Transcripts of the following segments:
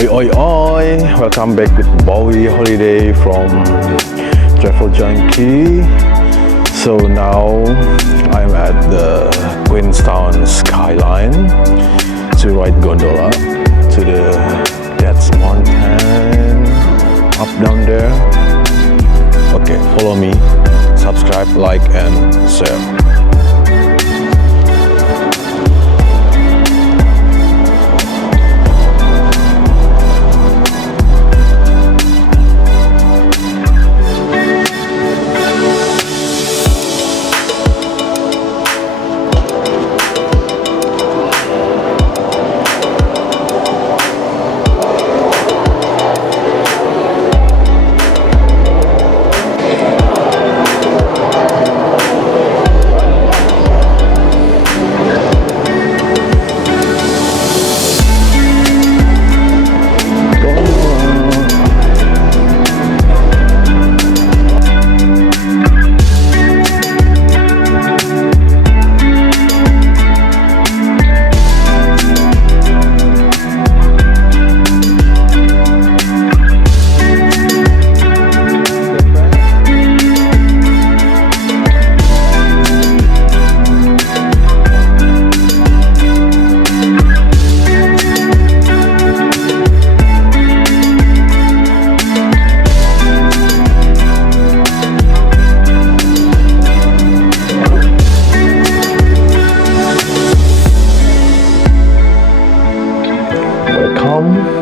Oi oi oi! Welcome back with Bowie Holiday from Travel Junkie. So now I'm at the Queenstown Skyline to ride gondola to the Death's Mountain up down there. Okay, follow me, subscribe, like and share.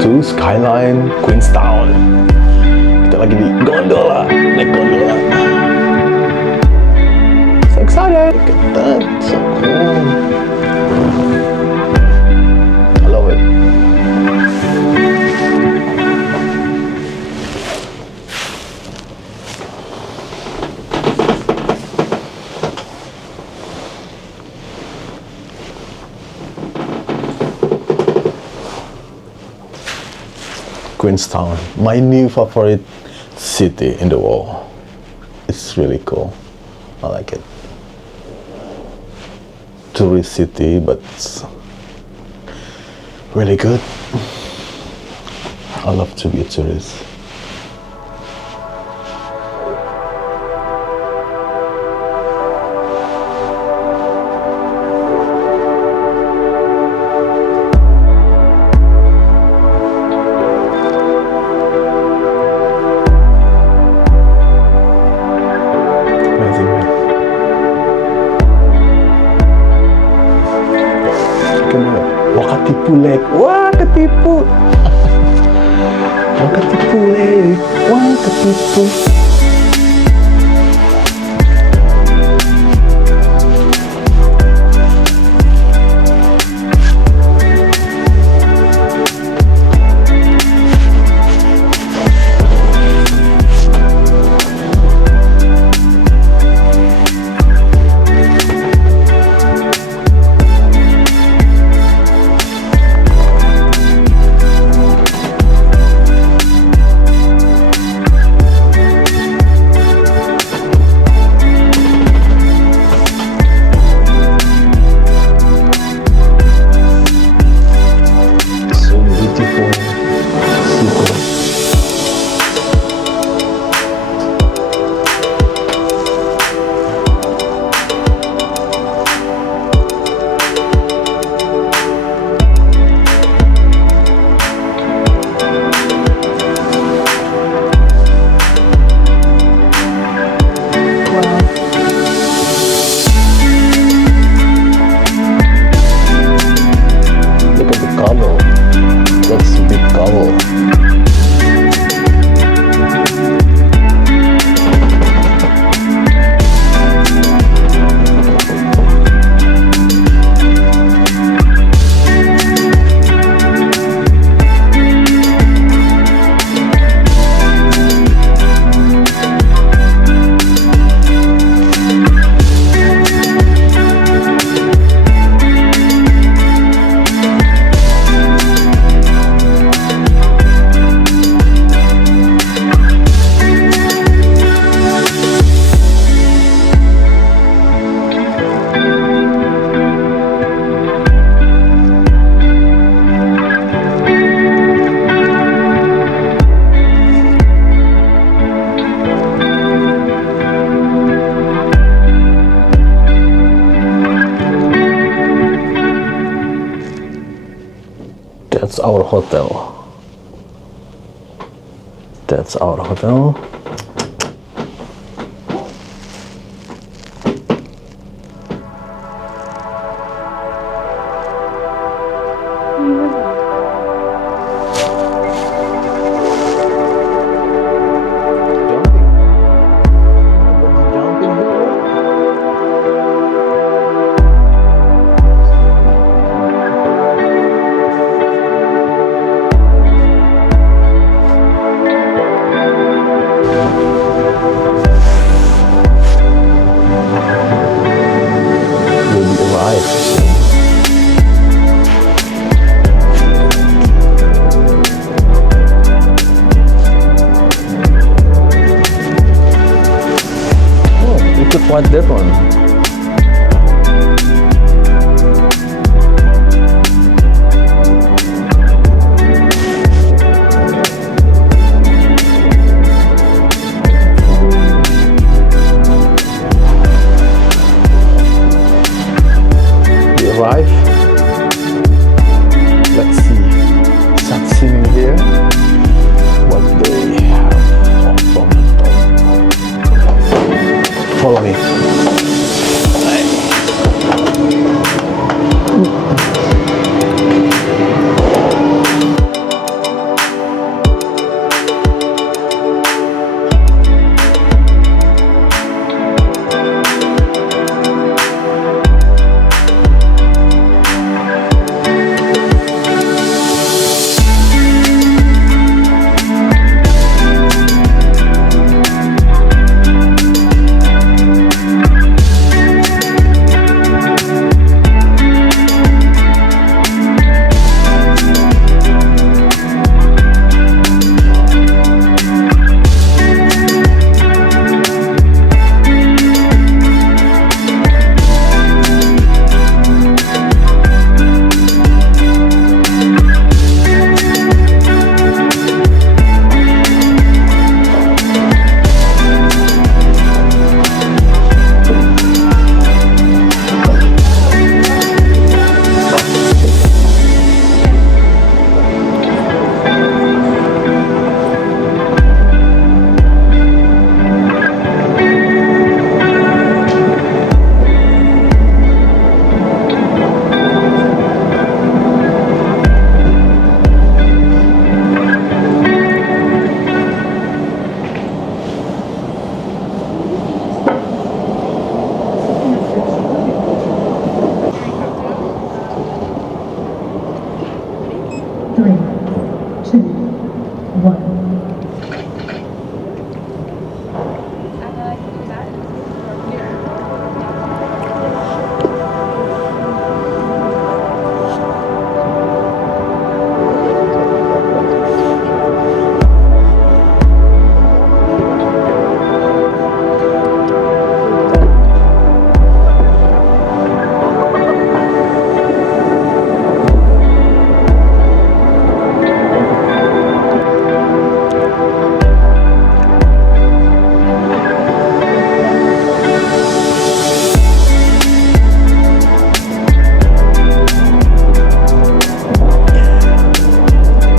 To Skyline Queenstown. Kita lagi di gondola, naik gondola. So excited! So cool. I love it. Queenstown, my new favorite city in the world. It's really cool. I like it. Tourist city, but it's really good. I love to be a tourist. Wakatipu Lake, Wakatipu, Wakatipu Lake, Wakatipu. our hotel. That's our hotel. Like that one. We arrive. Let's see sightseeing here. What they have from follow me.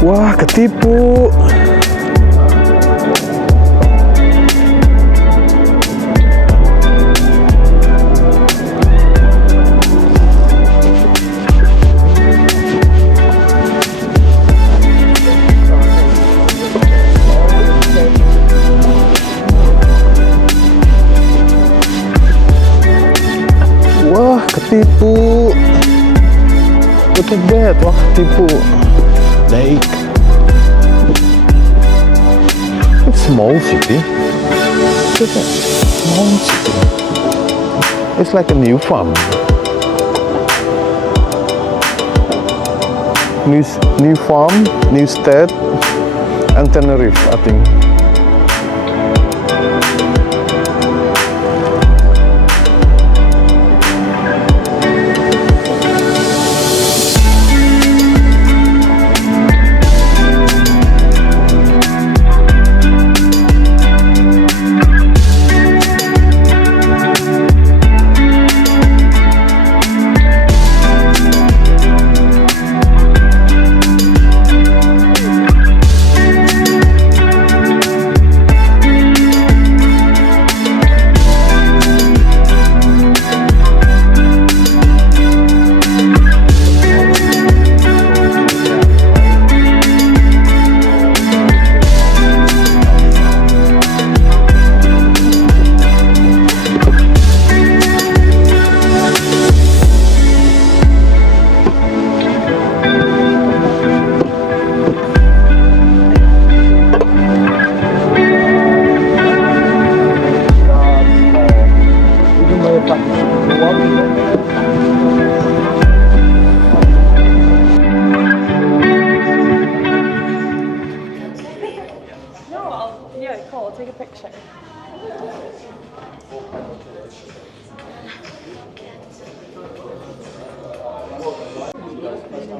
Wah, ketipu. Wah, ketipu. Look at that. Wah, ketipu. Lake. It's a small city. Look at that. Small city. It's like a new farm. New farm, new state, and Tenerife, I think.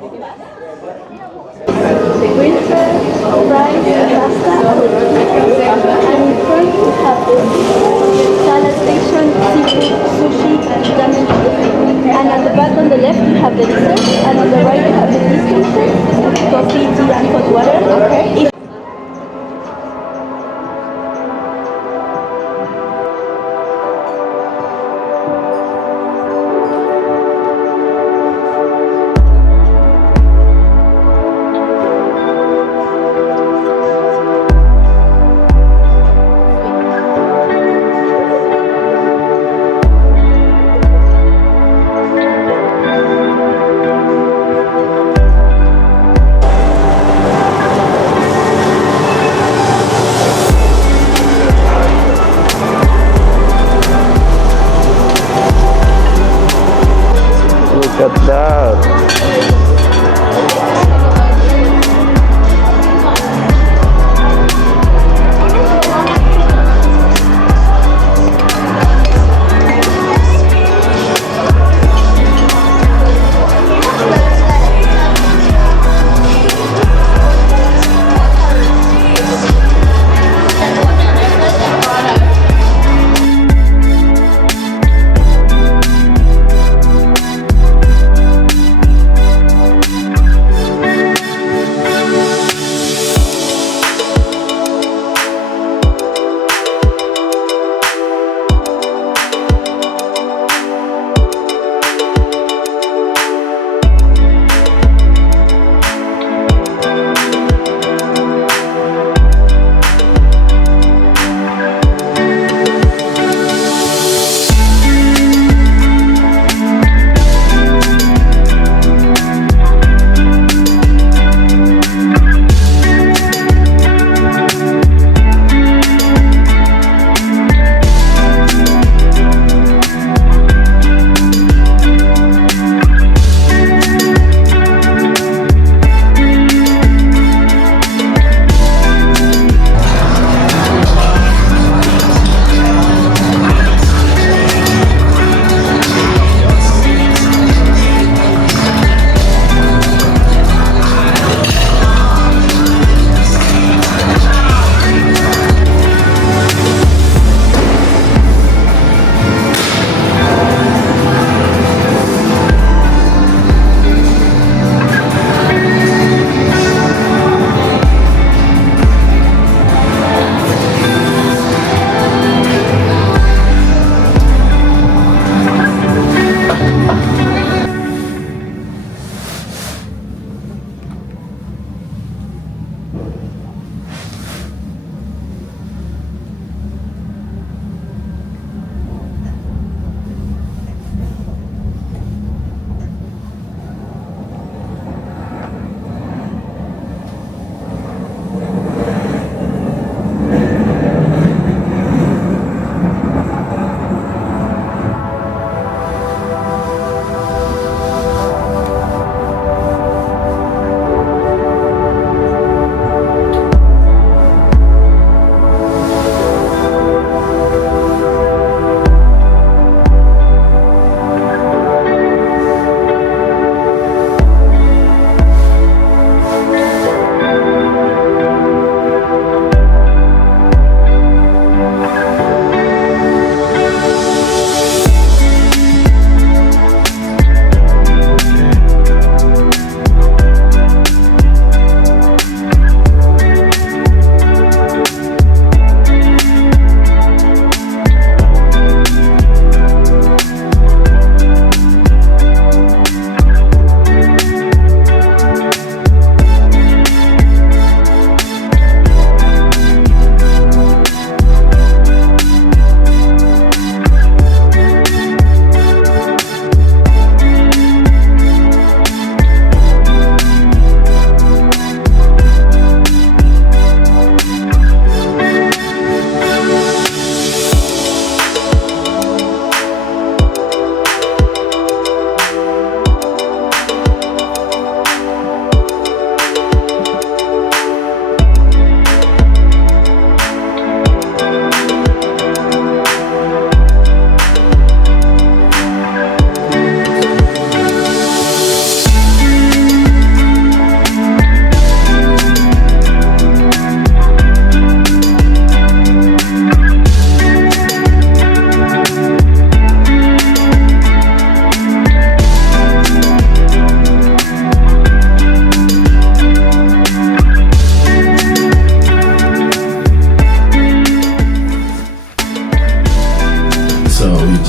The green fries, pasta, and in front we have the salad station, seafood, sushi, ramen. And at the back on the left you have the dessert, and on the right you have the tea station, coffee, tea, and hot water. Okay. Look at that.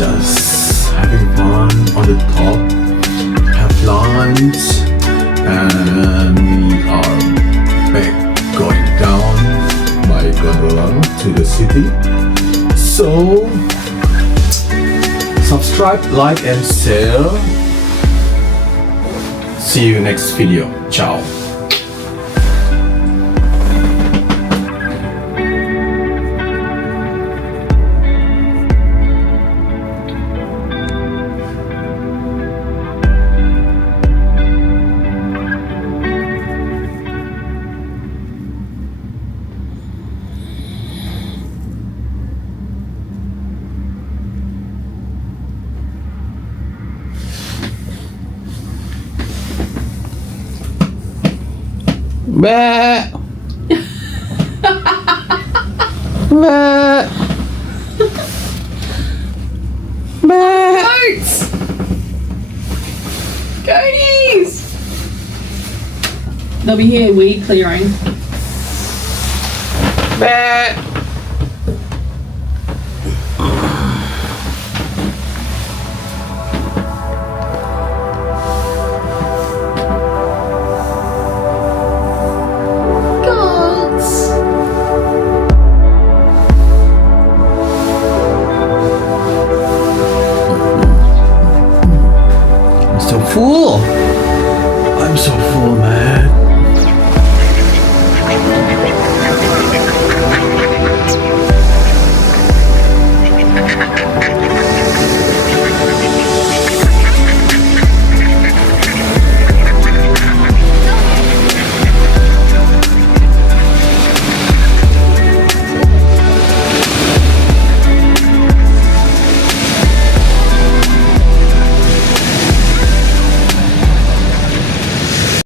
just having fun on the top, have lunch, and we are back going down by gondola to the city. So subscribe, like and share. See you next video. Ciao. Bah. Bah. Bah. Goats! Goaties! They'll be here weed clearing. Bah. Goats! I'm so full. I'm so full, man.